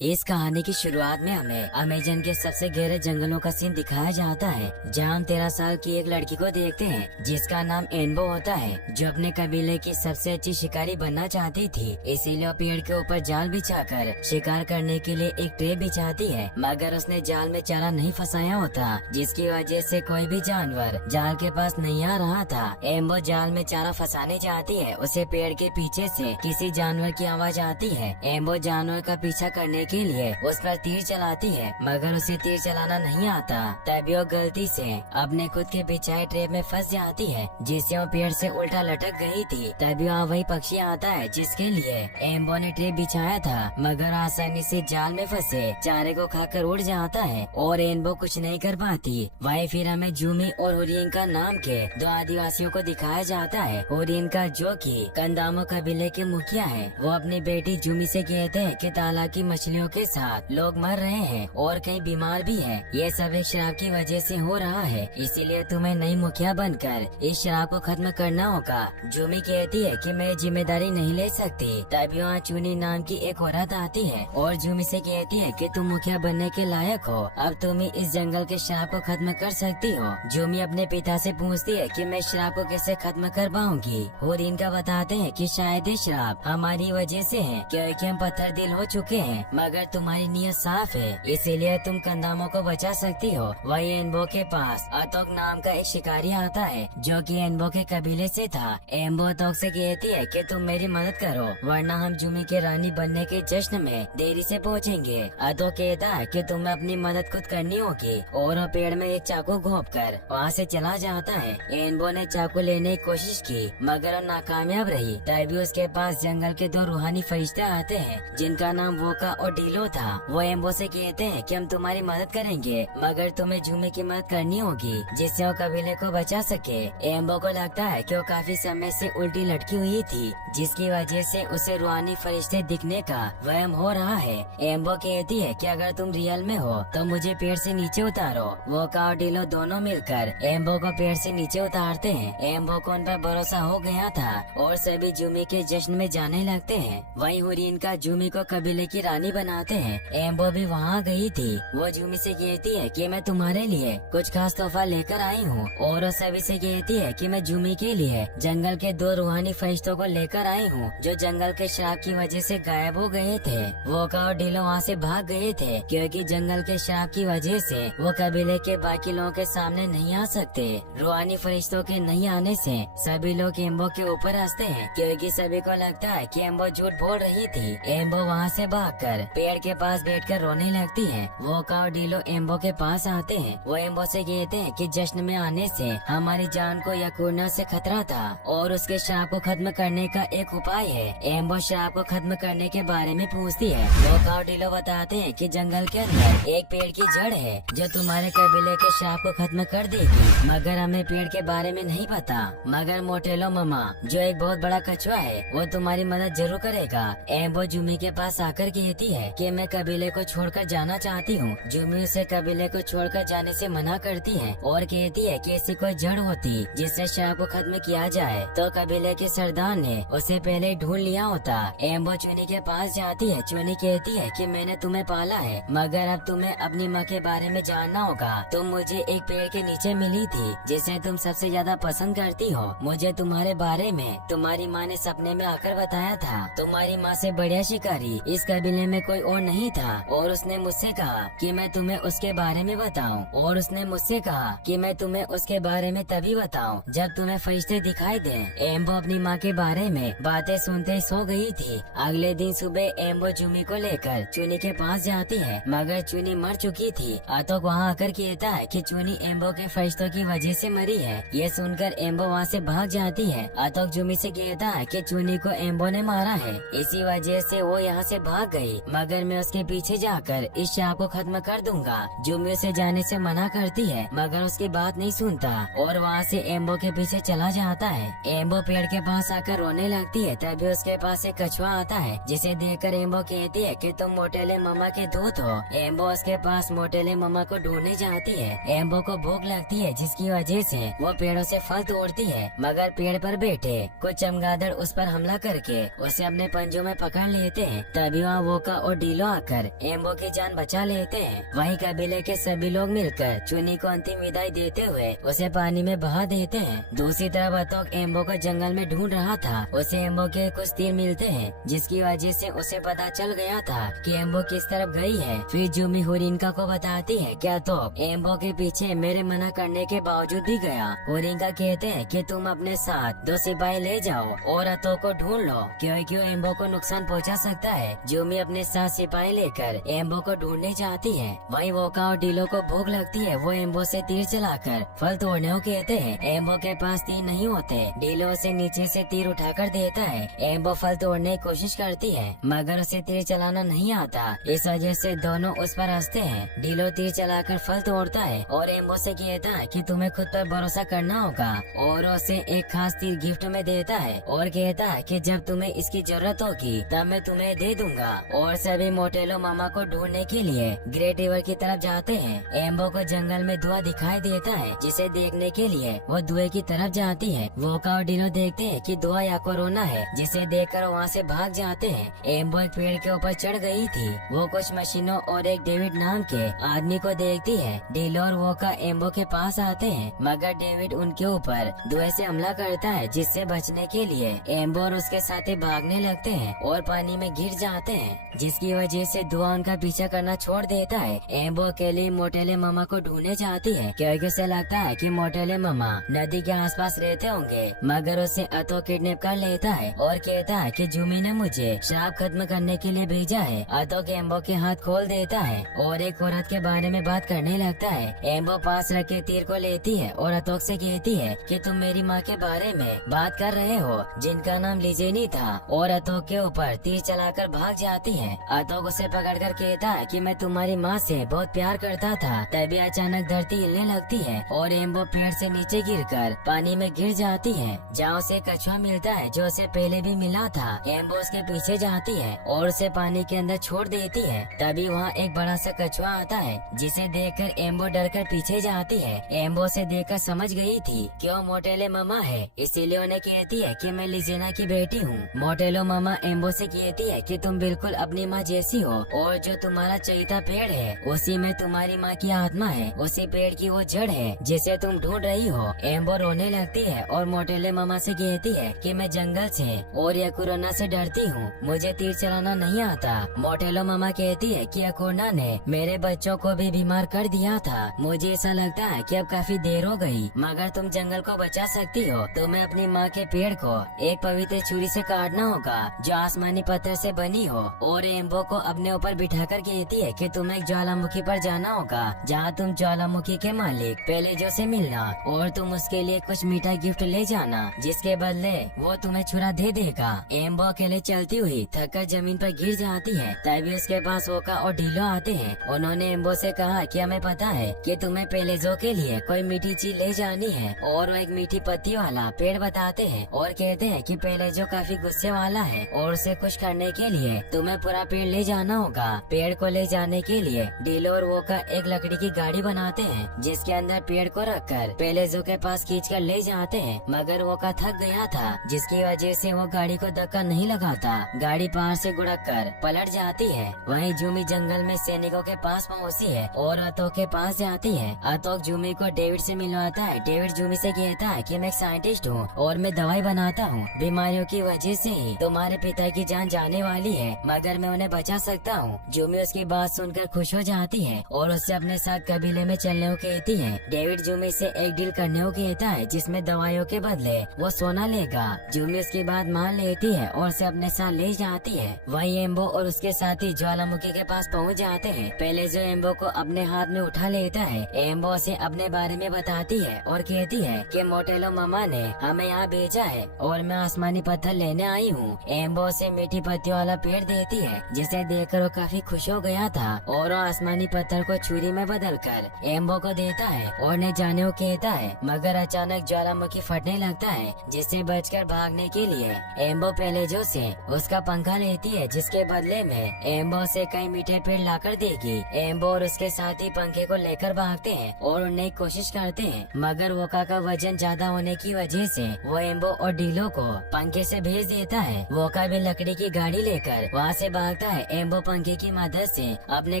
इस कहानी की शुरुआत में हमें अमेजन के सबसे गहरे जंगलों का सीन दिखाया जाता है, जहाँ हम 13 साल की एक लड़की को देखते हैं जिसका नाम एनबो होता है, जो अपने कबीले की सबसे अच्छी शिकारी बनना चाहती थी। इसीलिए वो पेड़ के ऊपर जाल बिछाकर शिकार करने के लिए एक ट्रे बिछाती है, मगर उसने जाल में चारा नहीं फंसाया होता, जिसकी वजह से कोई भी जानवर जाल के पास नहीं आ रहा था। एम्बो जाल में चारा फंसाने जाती है, उसे पेड़ के पीछे से किसी जानवर की आवाज आती है। एम्बो जानवर का पीछा करने के लिए उस पर तीर चलाती है, मगर उसे तीर चलाना नहीं आता। तभी वो गलती से अपने खुद के बिछाए ट्रेप में फंस जाती है, जिससे वो पेड़ से उल्टा लटक गई थी। तभी वहाँ वही पक्षी आता है जिसके लिए एम्बो ने ट्रेप बिछाया था, मगर आसानी से जाल में फंसे चारे को खाकर उड़ जाता है और एम्बो कुछ नहीं कर पाती। वहीं फिर हमें जूमी और हुरियंका नाम के दो आदिवासियों को दिखाया जाता है। हुरियंका, जो कि कंदामो कबीले के मुखिया है, वो अपनी बेटी जूमी से कहते हैं कि तालाब की मछलियों के साथ लोग मर रहे हैं और कई बीमार भी हैं। ये सब एक शराब की वजह से हो रहा है, इसीलिए तुम्हें नई मुखिया बनकर इस शराब को खत्म करना होगा। जूमी कहती है कि मैं जिम्मेदारी नहीं ले सकती। तभी वहाँ चुनी नाम की एक औरत आती है और जूमी से कहती है कि तुम मुखिया बनने के लायक हो, अब तुम ही इस जंगल के शराब को खत्म कर सकती हो। जूमी अपने पिता से पूछती है कि मैं शराब को कैसे खत्म कर पाऊंगी। हुरियंका बताते हैं कि शायद ये शराब हमारी वजह से है, क्योंकि हम पत्थर दिल हो चुके हैं, मगर तुम्हारी नीयत साफ है, इसीलिए तुम कंदामों को बचा सकती हो। वही एम्बो के पास अतोक नाम का एक शिकारी आता है, जो कि एम्बो के कबीले से था। एम्बो अतोक से कहती है कि तुम मेरी मदद करो, वरना हम जूमी के रानी बनने के जश्न में देरी से पहुँचेंगे। अतोक कहता है कि तुम्हें अपनी मदद खुद करनी होगी, और वो पेड़ में एक चाकू घोंप कर वहाँ से चला जाता है। एम्बो ने चाकू लेने की कोशिश की, मगर वो नाकामयाब रही। तभी उसके पास जंगल के दो रूहानी फरिश्ते आते हैं, जिनका नाम वोका और डीलो था। वो एम्बो से कहते हैं कि हम तुम्हारी मदद करेंगे, मगर तुम्हें जूमी की मदद करनी होगी, जिससे वो कबीले को बचा सके। एम्बो को लगता है कि वो काफी समय से उल्टी लटकी हुई थी, जिसकी वजह से उसे रूहानी फरिश्ते दिखने का वहम हो रहा है। एम्बो कहती है कि अगर तुम रियल में हो तो मुझे पेड़ से नीचे उतारो। वोका और डीलो दोनों मिलकर एम्बो को पेड़ से नीचे उतारते हैं। एम्बो को उन पर भरोसा हो गया था और सभी जूमी के जश्न में जाने लगते हैं। वहीं हुरियंका जूमी को कबीले की रानी बनाते हैं। एम्बो भी वहाँ गई थी। वो जूमी से कहती है कि मैं तुम्हारे लिए कुछ खास तोहफा लेकर आई हूँ, और वो सभी से कहती है कि मैं जूमी के लिए जंगल के दो रूहानी फरिश्तों को लेकर आई हूँ, जो जंगल के श्राप की वजह से गायब हो गए थे। वोका और डीलो वहाँ से भाग गए थे, क्योंकि जंगल के श्राप की वजह से वो कबीले के बाकी लोगों के सामने नहीं आ सकते। रूहानी फरिश्तों के नहीं आने से सभी लोग एम्बो के ऊपर हंसते हैं, क्योंकि सभी को लगता है कि एम्बो झूठ बोल रही थी। एम्बो वहाँ से भागकर पेड़ के पास बैठकर रोने लगती है। वोका और डीलो एम्बो के पास आते हैं। वो एम्बो से कहते हैं कि जश्न में आने से हमारी जान को यकुरना से खतरा था, और उसके श्राप को खत्म करने का एक उपाय है। एम्बो श्राप को खत्म करने के बारे में पूछती है। वोका और डीलो बताते हैं कि जंगल के अंदर एक पेड़ की जड़ है, जो तुम्हारे कबीले के श्राप को खत्म कर देगी, मगर हमें पेड़ के बारे में नहीं पता। मगर मोटेलो मामा, जो एक बहुत बड़ा कछुआ है, वो तुम्हारी मदद जरूर करेगा। एम्बो जूमी के पास आकर कहती है कि मैं कबीले को छोड़कर जाना चाहती हूँ। जूमी उसे कबीले को छोड़कर जाने से मना करती है और कहती है कि ऐसी कोई जड़ होती जिससे श्राप को खत्म किया जाए तो कबीले के सरदार ने उसे पहले ही ढूंढ लिया होता। एम्बो चुनी के पास जाती है। चुनी कहती है कि मैंने तुम्हें पाला है, मगर अब तुम्हें अपनी माँ के बारे में जानना होगा। तुम मुझे एक पेड़ के नीचे मिली थी, जिसे तुम सबसे ज्यादा पसंद करती हो। मुझे तुम्हारे बारे में तुम्हारी माँ ने सपने में आकर बताया था। तुम्हारी माँ से बढ़िया शिकारी इस कबीले में कोई और नहीं था, और उसने मुझसे कहा कि मैं तुम्हें उसके बारे में बताऊं, और उसने मुझसे कहा कि मैं तुम्हें उसके बारे में तभी बताऊं जब तुम्हें फरिश्ते दिखाई दें। एम्बो अपनी माँ के बारे में बातें सुनते ही सो गई थी। अगले दिन सुबह एम्बो जूमी को लेकर चुनी के पास जाती है, मगर चुनी मर चुकी थी। अतोक वहाँ आकर कहता है कि चुनी एम्बो के फरिश्तों की वजह से मरी है। ये सुनकर एम्बो वहाँ से भाग जाती है। अतोक जूमी से कहता है कि चुनी को एम्बो ने मारा है, इसी वजह से वो यहाँ से भाग गई, मगर मैं उसके पीछे जाकर इस श्राप को खत्म कर दूंगा। जूमी उसे जाने से मना करती है, मगर उसकी बात नहीं सुनता और वहाँ से एम्बो के पीछे चला जाता है। एम्बो पेड़ के पास आकर रोने लगती है। तभी उसके पास एक कछुआ आता है, जिसे देखकर एम्बो कहती है कि तुम मोटेले मामा के दूत हो। एम्बो उसके पास मोटेले मामा को ढूंढने जाती है। एम्बो को भूख लगती है, जिसकी वजह से वो पेड़ों से फल तोड़ती है, मगर पेड़ पर बैठे कुछ चमगादड़ उस पर हमला करके उसे अपने पंजों में पकड़ लेते हैं। तभी वहाँ वोका और डीलो आकर एम्बो की जान बचा लेते हैं। वहीं कबीले के सभी लोग मिलकर चुनी को अंतिम विदाई देते हुए उसे पानी में बहा देते हैं। दूसरी तरफ अतोक एम्बो को जंगल में ढूंढ रहा था। उसे एम्बो के कुछ तीर मिलते हैं, जिसकी वजह से उसे पता चल गया था कि एम्बो किस तरफ गई है। फिर जूमी हुरिंका को बताती है कि अतोक एम्बो के पीछे मेरे मना करने के बावजूद भी गया। हुरिंका कहते हैं कि तुम अपने साथ 2 सिपाही ले जाओ और अतोक को ढूंढ लो, क्योंकि एम्बो को नुकसान पहुंचा सकता है। जूमी अपने साथ सिपाही लेकर एम्बो को ढूंढने जाती है। वहीं वोका और डीलो को भूख लगती है। वो एम्बो से तीर चलाकर फल तोड़ने को कहते हैं। एम्बो के पास तीर नहीं होते। डीलो उसे नीचे से तीर उठाकर देता है। एम्बो फल तोड़ने की कोशिश करती है, मगर उसे तीर चलाना नहीं आता। इस वजह से दोनों उस पर हंसते हैं। डीलो तीर चलाकर फल तोड़ता है और एम्बो से कहता है कि तुम्हें खुद पर भरोसा करना होगा, और उसे एक खास तीर गिफ्ट में देता है और कहता है कि जब तुम्हें इसकी जरूरत होगी तब मैं तुम्हें दे दूंगा। और सभी मोटेलो मामा को ढूंढने के लिए ग्रेट रिवर की तरफ जाते हैं। एम्बो को जंगल में धुआं दिखाई देता है, जिसे देखने के लिए वो धुएं की तरफ जाती है। वोका और डीलो देखते हैं कि धुआं या कोरोना है, जिसे देखकर वहाँ से भाग जाते हैं। एम्बो एक पेड़ के ऊपर चढ़ गई थी। वो कुछ मशीनों और एक डेविड नाम के आदमी को देखती है। डीलो और वोका एम्बो के पास आते हैं, मगर डेविड उनके ऊपर धुएं से हमला करता है, जिससे बचने के लिए एम्बो और उसके साथी भागने लगते हैं और पानी में गिर जाते हैं, जिसकी वजह से धुआं उनका पीछा करना छोड़ देता है। एम्बो अकेले मोटेले मामा को ढूंढने जाती है, क्योंकि उसे लगता है कि मोटेले मामा नदी के आसपास रहते होंगे। मगर उसे अतो किडनैप कर लेता है और कहता है कि जूमी ने मुझे श्राप खत्म करने के लिए भेजा है। अतो एम्बो के हाथ खोल देता है और एक औरत के बारे में बात करने लगता है। एम्बो पास रखे तीर को लेती है और अतोक से कहती है कि तुम मेरी माँ के बारे में बात कर रहे हो, जिनका नाम लिजेनी था, और अतोक के ऊपर तीर चलाकर भाग जाती है। अतोक उसे पकड़कर कहता है कि मैं तुम्हारी माँ से बहुत प्यार करता था। तभी अचानक धरती हिलने लगती है और एम्बो पेड़ से नीचे गिरकर पानी में गिर जाती है, जहाँ उसे कछुआ मिलता है जो उसे पहले भी मिला था। एम्बो उसके पीछे जाती है और उसे पानी के अंदर छोड़ देती है। तभी वहाँ एक बड़ा सा कछुआ आता है, जिसे देखकर एम्बो डरकर पीछे जाती है। एम्बो से देखकर समझ गई थी कि वो मोटेले मामा है, इसीलिए उन्हें कहती है कि मैं लिजेना की बेटी हूँ। मोटेलो मामा एम्बो से कहती है कि तुम बिल्कुल अपनी माँ जैसी हो, और जो तुम्हारा चहीता पेड़ है उसी में तुम्हारी माँ की आत्मा है। उसी पेड़ की वो जड़ है जिसे तुम ढूंढ रही हो। एम्बो रोने लगती है और मोटेले मामा से कहती है कि मैं जंगल से और यकुरोना से डरती हूँ, मुझे तीर चलाना नहीं आता। मोटेलो मामा कहती है कि यकुरोना ने मेरे बच्चों को भी बीमार कर दिया था। मुझे ऐसा लगता है कि अब काफी देर हो गई, मगर तुम जंगल को बचा सकती हो। तुम्हें अपनी माँ के पेड़ को एक पवित्र छुरी से काटना होगा जो आसमानी पत्थर से बनी हो। और एम्बो को अपने ऊपर बिठाकर कहती है कि तुम्हें एक ज्वालामुखी पर जाना होगा, जहाँ तुम ज्वालामुखी के मालिक पेलेजो से मिलना, और तुम उसके लिए कुछ मीठा गिफ्ट ले जाना, जिसके बदले वो तुम्हें छुरा दे देगा। एम्बो अकेले चलती हुई थककर जमीन पर गिर जाती है। तभी उसके पास वोका और डीलो आते हैं। उन्होंने एम्बो से कहा कि हमें पता है कि तुम्हें पेलेजो के लिए कोई मीठी चीज ले जानी है, और वो एक मीठी पत्ती वाला पेड़ बताते हैं और कहते हैं कि पेलेजो काफी गुस्से वाला है और उसे खुश करने के लिए तुम्हें पूरा पेड़ ले जाना होगा। पेड़ को ले जाने के लिए डीलो और वोका एक लकड़ी की गाड़ी बनाते हैं, जिसके अंदर पेड़ को रखकर पेलेजो के पास खींचकर ले जाते हैं। मगर वोका थक गया था, जिसकी वजह से वो गाड़ी को धक्का नहीं लगाता। गाड़ी पहाड़ से गुड़क कर पलट जाती है। वहीं जूमी जंगल में सैनिकों के पास पहुँचती है और अतोक के पास जाती है। अतोक जूमी को डेविड से मिलवाता है। डेविड जूमी से कहता है कि मैं एक साइंटिस्ट हूँ और मैं दवाई बनाता हूँ। बीमारियों की वजह से ही तुम्हारे पिता की जान जाने वाली है, मगर मैं उन्हें बचा सकता हूँ। जूमी उसकी बात सुनकर खुश हो जाती है और उससे अपने साथ कबीले में चलने को कहती है। डेविड जूमी से एक डील करने को कहता है, जिसमें दवाइयों के बदले वो सोना लेगा। जूमी उसकी बात मान लेती है और उसे अपने साथ ले जाती है। वहीं एम्बो और उसके साथी ज्वालामुखी के पास पहुँच जाते हैं। पहले जो एम्बो को अपने हाथ में उठा लेता है। एम्बो उसे अपने बारे में बताती है और कहती है कि मोटेलो मामा ने हमें यहाँ भेजा है और मैं आसमानी पत्थर लेने आई हूँ। एम्बो उसे मीठी पत्तियों वाला पेड़ देती है, जिसे देखकर वो काफी खुश हो गया था और वो आसमानी पत्थर को छुरी में बदलकर एम्बो को देता है और ने जाने को कहता है। मगर अचानक ज्वालामुखी फटने लगता है, जिससे बचकर भागने के लिए एम्बो पेलेजो से उसका पंखा लेती है, जिसके बदले में एम्बो से कई मीठे पेड़ लाकर देगी। एम्बो और उसके साथी पंखे को लेकर भागते हैं और उड़ने की कोशिश करते हैं, मगर वोका का वजन ज्यादा होने की वजह से वो एम्बो और डीलो को पंखे से भेज देता है। वोका भी लकड़ी की गाड़ी लेकर वहाँ से भाग लगता है एम्बो पंखे की मदद से अपने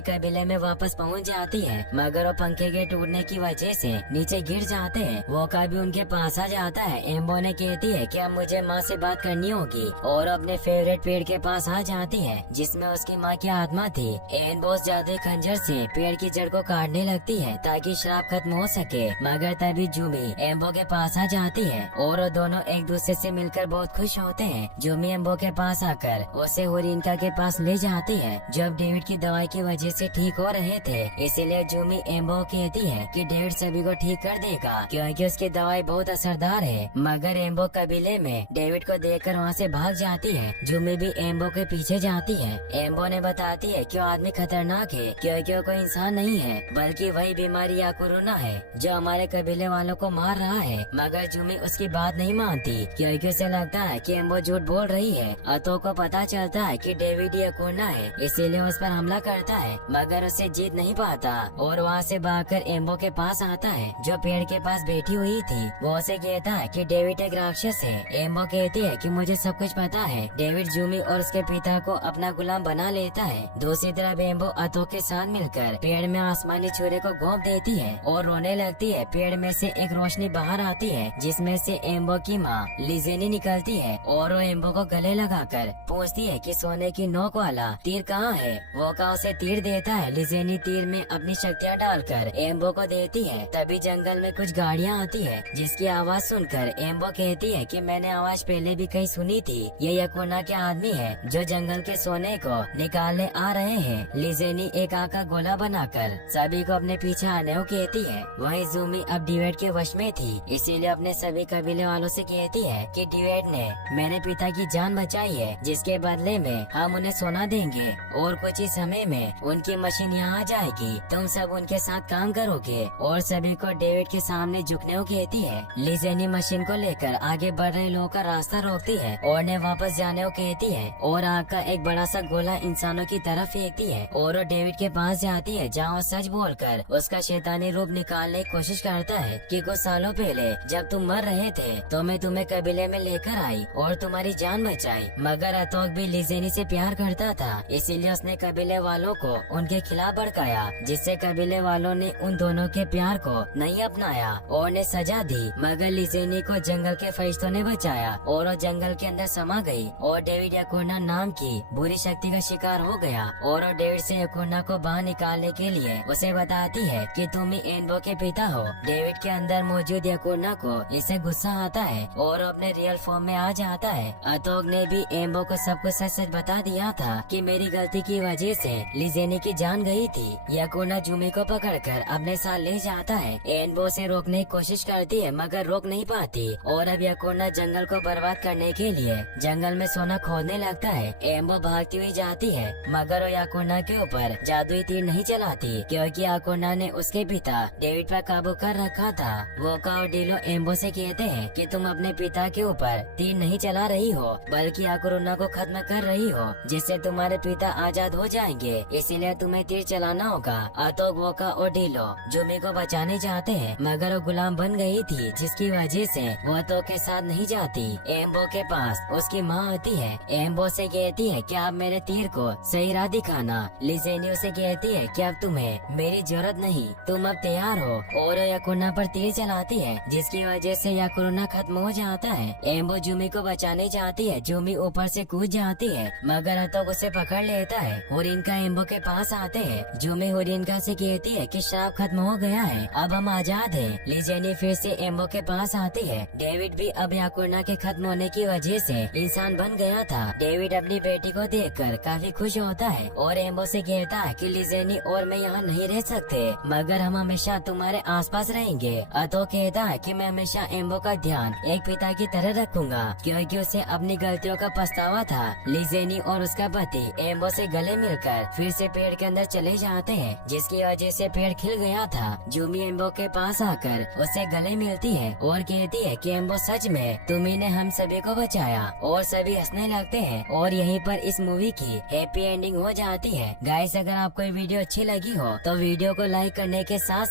कबीले में वापस पहुंच जाती है, मगर वो पंखे के टूटने की वजह से नीचे गिर जाते हैं। वो कभी उनके पास आ जाता है। एम्बो ने कहती है कि अब मुझे माँ से बात करनी होगी और अपने फेवरेट पेड़ के पास आ जाती है जिसमें उसकी माँ की आत्मा थी। एम्बो जादुई खंजर से पेड़ की जड़ को काटने लगती है ताकि श्राप खत्म हो सके, मगर तभी जूमी एम्बो के पास आ जाती है और वो दोनों एक दूसरे से मिलकर बहुत खुश होते हैं। जूमी एम्बो के पास आकर उसे होरिनका के पास ले जाती है। जब डेविड की दवाई की वजह से ठीक हो रहे थे, इसीलिए जूमी एम्बो कहती है कि डेविड सभी को ठीक कर देगा क्योंकि उसकी दवाई बहुत असरदार है। मगर एम्बो कबीले में डेविड को देखकर वहाँ से भाग जाती है। जूमी भी एम्बो के पीछे जाती है। एम्बो ने बताती है कि वो आदमी खतरनाक है क्योंकि वो कोई इंसान नहीं है बल्कि वही बीमारी या कोरोना है जो हमारे कबीले वालों को मार रहा है। मगर जूमी उसकी बात नहीं मानती क्योंकि उसे लगता है कि एम्बो झूठ बोल रही है। अतो को पता चलता है कि डेविड या कोरोना है, इसीलिए उस पर हमला करता है, मगर उसे जीत नहीं पाता और वहाँ से भागकर एम्बो के पास आता है जो पेड़ के पास बैठी हुई थी। वो उसे कहता है कि डेविड एक राक्षस है। एम्बो कहती है कि मुझे सब कुछ पता है। डेविड जूमी और उसके पिता को अपना गुलाम बना लेता है। दूसरी तरफ एम्बो अतो के साथ मिलकर पेड़ में आसमानी छुरे को घोंप देती है और रोने लगती है। पेड़ में से एक रोशनी बाहर आती है जिसमें से एम्बो की माँ लिजेनी निकलती है और वो एम्बो को गले लगाकर पूछती है कि सोने की नोक वाला तीर कहाँ है। वो का उसे तीर देता है। लिजेनी तीर में अपनी शक्तियाँ डालकर एम्बो को देती है। तभी जंगल में कुछ गाड़ियाँ आती है जिसकी आवाज सुनकर एम्बो कहती है कि मैंने आवाज पहले भी कहीं सुनी थी। ये यकुना के आदमी है जो जंगल के सोने को निकालने आ रहे हैं। लिजेनी एक आग का गोला बनाकर सभी को अपने पीछे आने को कहती है। वहीं जूमी अब डेविड के वश में थी, इसीलिए अपने सभी कबीले वालों से कहती है कि डेविड ने मेरे पिता की जान बचाई है जिसके बदले में हम उन्हें सोना देंगे और कुछ ही समय में उनकी मशीन यहाँ आ जाएगी। तुम सब उनके साथ काम करोगे और सभी को डेविड के सामने झुकने को कहती है। लिजेनी मशीन को लेकर आगे बढ़ रहे लोगों का रास्ता रोकती है और उन्हें वापस जाने को कहती है और आग का एक बड़ा सा गोला इंसानों की तरफ फेंकती है और वो डेविड के पास जाती है जहाँ वो सच बोलकर उसका शैतानी रूप निकालने की कोशिश करता है कि कुछ सालों पहले जब तुम मर रहे थे तो मैं तुम्हें कबीले में लेकर आई और तुम्हारी जान बचाई। मगर अतोक भी लिजेनी से प्यार करता था, इसीलिए उसने कबीले वालों को उनके खिलाफ भड़काया जिससे कबीले वालों ने उन दोनों के प्यार को नहीं अपनाया और उन्हें सजा दी। मगर लिजेनी को जंगल के फरिश्तों ने बचाया और वो जंगल के अंदर समा गई और डेविड यकुना नाम की बुरी शक्ति का शिकार हो गया और वो डेविड से यकुना को बाहर निकालने के लिए उसे बताती है कि तुम ही एम्बो के पिता हो। डेविड के अंदर मौजूद यकुना को इसे गुस्सा आता है और वो अपने रियल फॉर्म में आ जाता है। अतोक ने भी एम्बो को सब कुछ सच सच बता दिया था कि मेरी गलती की वजह से लिजेनी की जान गई थी। यकुना जूमी को पकड़कर अपने साथ ले जाता है। एम्बो से रोकने की कोशिश करती है मगर रोक नहीं पाती और अब यकुना जंगल को बर्बाद करने के लिए जंगल में सोना खोदने लगता है। एम्बो भागती हुई जाती है मगर वो यकुना के ऊपर जादुई तीर नहीं चलाती क्योंकि यकुना ने उसके पिता डेविड पर काबू कर रखा था। वो का और डीलो एम्बो से कहते हैं कि तुम अपने पिता के ऊपर तीर नहीं चला रही हो बल्कि यकुना को खत्म कर रही हो जिससे तुम्हारे पिता आजाद हो जाएंगे, इसीलिए तुम्हें तीर चलाना होगा। अतोक वोका और डीलो जूमी को बचाने जाते हैं मगर वो गुलाम बन गई थी जिसकी वजह से वो अतोक के साथ नहीं जाती। एम्बो के पास उसकी माँ आती है। एम्बो से कहती है कि आप मेरे तीर को सही राह दिखाना। लिजेनी उसे कहती है कि अब तुम्हें मेरी जरूरत नहीं, तुम अब तैयार हो और यकुना पर तीर चलाती है जिसकी वजह से यकुना खत्म हो जाता है। एम्बो जूमी को बचाने जाती है। जूमी ऊपर से कूद जाती है मगर अतोक उसे पकड़ लेता है। होरिनका एम्बो के पास आते हैं। जूमी होरिनका से कहती है कि श्राप खत्म हो गया है, अब हम आजाद हैं। लिजेनी फिर से एम्बो के पास आती है। डेविड भी अब यकुना के खत्म होने की वजह से इंसान बन गया था। डेविड अपनी बेटी को देखकर काफी खुश होता है और एम्बो से कहता है कि लिजेनी और मैं यहाँ नहीं रह सकते मगर हम हमेशा तुम्हारे आसपास रहेंगे। अतो कहता है कि मैं हमेशा एम्बो का ध्यान एक पिता की तरह रखूंगा क्योंकि उसे अपनी गलतियों का पछतावा था। लिजेनी और उसका पति एम्बो से गले मिलकर फिर से पेड़ के अंदर चले जाते हैं जिसकी वजह से पेड़ खिल गया था। जूमी एम्बो के पास आकर उसे गले मिलती है और कहती है कि एम्बो सच में तुम्ही ने हम सभी को बचाया और सभी हंसने लगते हैं और यहीं पर इस मूवी की हैप्पी एंडिंग हो जाती है। गाइस अगर आपको ये वीडियो अच्छी लगी हो तो वीडियो को लाइक करने के साथ